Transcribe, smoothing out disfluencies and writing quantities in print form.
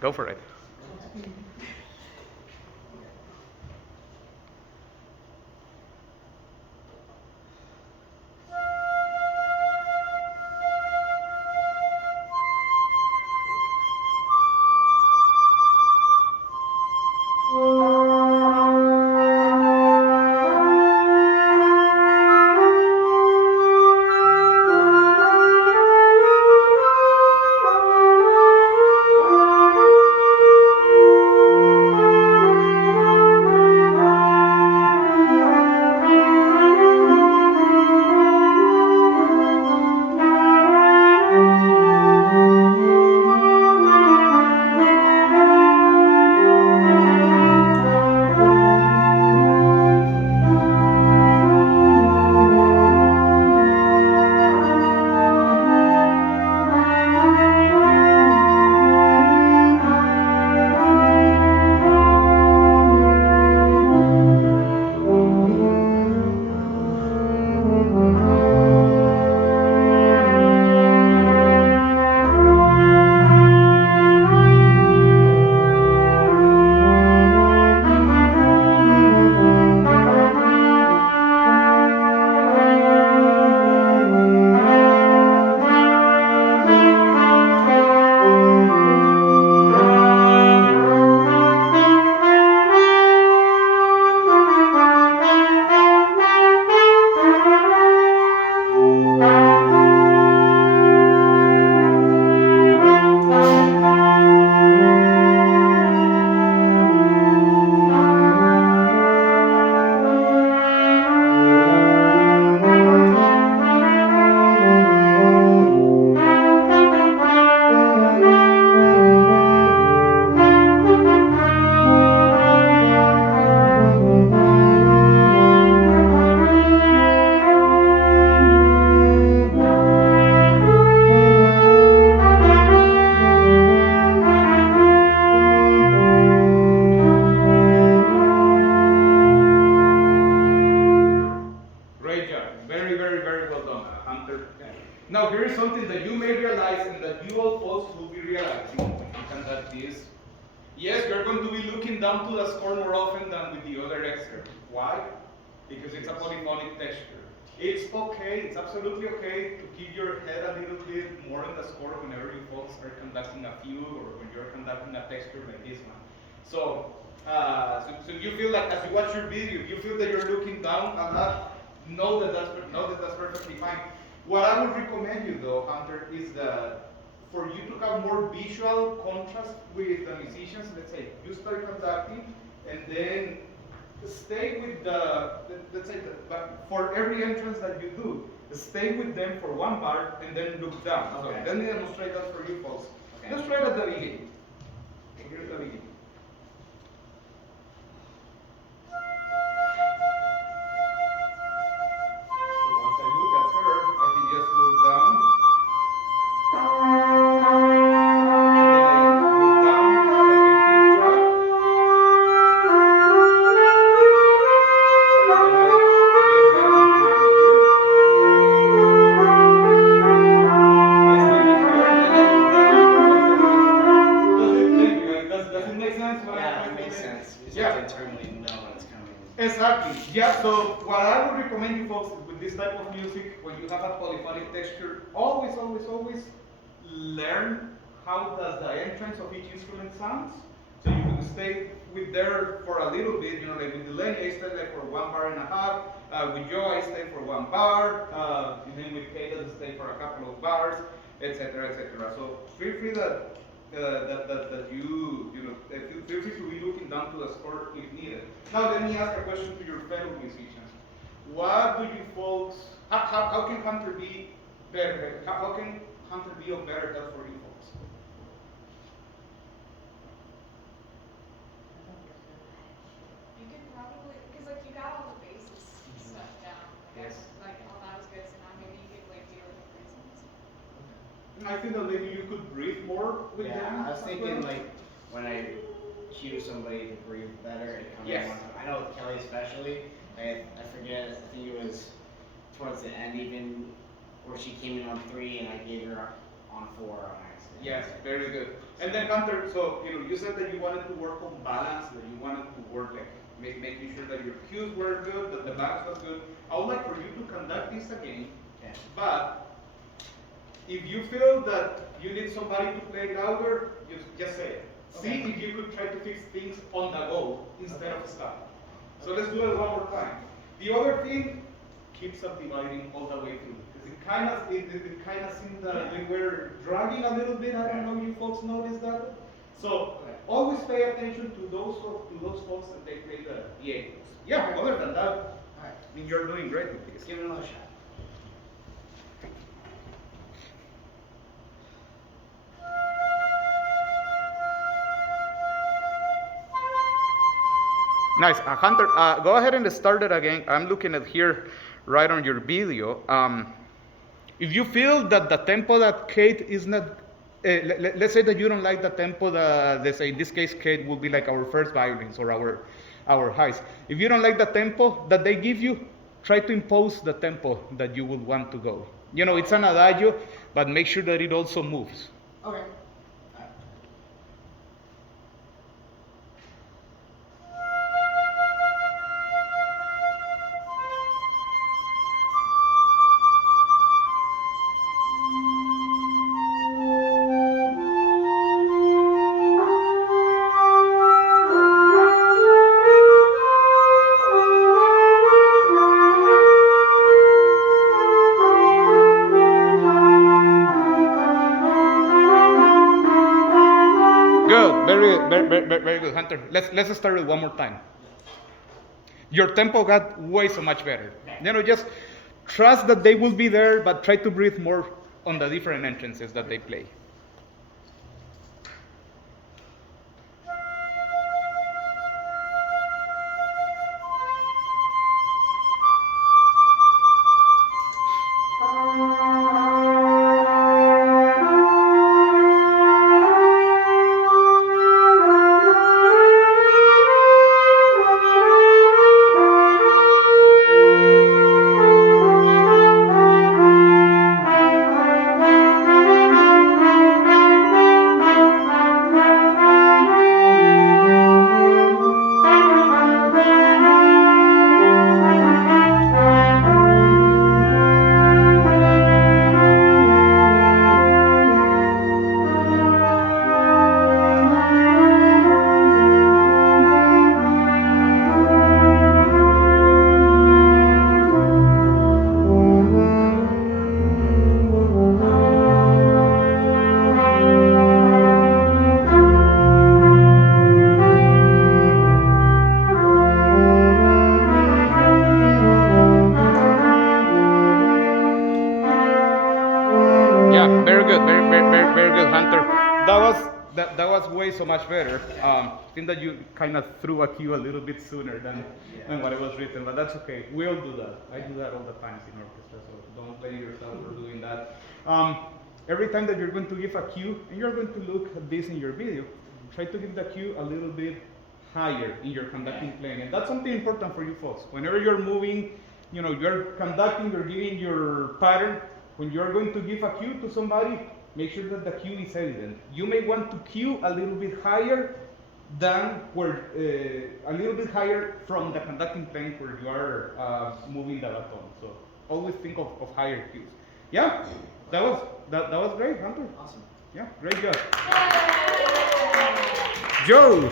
Go for it. Great job. Very, very, very well done, Hunter. Now, here is something that you may realize and that you all folks will be realizing when you conduct this. Yes, you're going to be looking down to the score more often than with the other excerpt. Why? Because it's a polyphonic texture. It's okay, it's absolutely okay to keep your head a little bit more on the score whenever you folks are conducting a fugue or when you're conducting a texture like this one. So you feel like as you watch your video, you feel that you're looking down a lot, know that that's perfectly fine. What I would recommend you though, Hunter, is that for you to have more visual contrast with the musicians, let's say you start conducting and then stay with let's say, for every entrance that you do, stay with them for one bar and then look down. Okay. So let me demonstrate that for you folks. Okay. Let's try it at the beginning. Okay, here's the beginning. So once I look at her, I can just look down. Exactly. Yeah, so what I would recommend you folks with this type of music, when you have a polyphonic texture, always, always, always learn how does the entrance of each instrument sounds. So you can stay with there for a little bit, like with Delaney, I stay like for 1.5 bars. With Joe, I stay for 1 bar. And then with Kate, I stay for a couple of bars, etc., etc. So feel free that feel free to be looking down to the score if needed. Now let me ask a question to your fellow musicians. What do you folks, how can Hunter be better, how can Hunter be of better help for you folks? You could probably, because like you got all the basis stuff down. Yes. Like all that was good, so now maybe you could like do it with reasons. I think that maybe you could breathe more with them. Yeah, I was thinking like when I cue somebody to breathe better and come in one time. I know with Kelly especially, I forget, I think it was towards the end even, where she came in on 3 and I gave her on 4 on accident. Yes, very good. And then Hunter, so you said that you wanted to work on balance, that you wanted to work like making sure that your cues were good, that the balance was good. I would like for you to conduct this again, Okay. but if you feel that you need somebody to play louder, just say it. See Okay. if you could try to fix things on the go instead of stop. So let's do it one more time. The other thing, keep subdividing all the way through. Because it kind of seemed that we were dragging a little bit. I don't know if you folks noticed that. So always pay attention to those folks that they play the A. Yeah, other than that, Alright. I mean, you're doing great with this. Let's give it another shot. Nice. Hunter, go ahead and start it again. I'm looking at here right on your video. If you feel that the tempo that Kate is not, let's say that you don't like the tempo that, let's say in this case, Kate will be like our first violins or our highs. If you don't like the tempo that they give you, try to impose the tempo that you would want to go. It's an adagio, but make sure that it also moves. Okay. Alright. Good, very good, Hunter. Let's start it one more time. Your tempo got way so much better. Just trust that they will be there, but try to breathe more on the different entrances that they play. Yeah, very good, very good, Hunter. That was way so much better. I think that you kind of threw a cue a little bit sooner than what it was written, but that's okay. We all do that. I do that all the times in orchestra, so don't blame yourself for doing that. Every time that you're going to give a cue, and you're going to look at this in your video, try to give the cue a little bit higher in your conducting playing, and that's something important for you folks. Whenever you're moving, you're conducting, you're giving your pattern. When you're going to give a cue to somebody, make sure that the cue is evident. You may want to cue a little bit higher than a little bit higher from the conducting plane where you are moving the baton. So always think of higher cues. Yeah, that was great, Hunter. Awesome. Yeah, great job. Joe.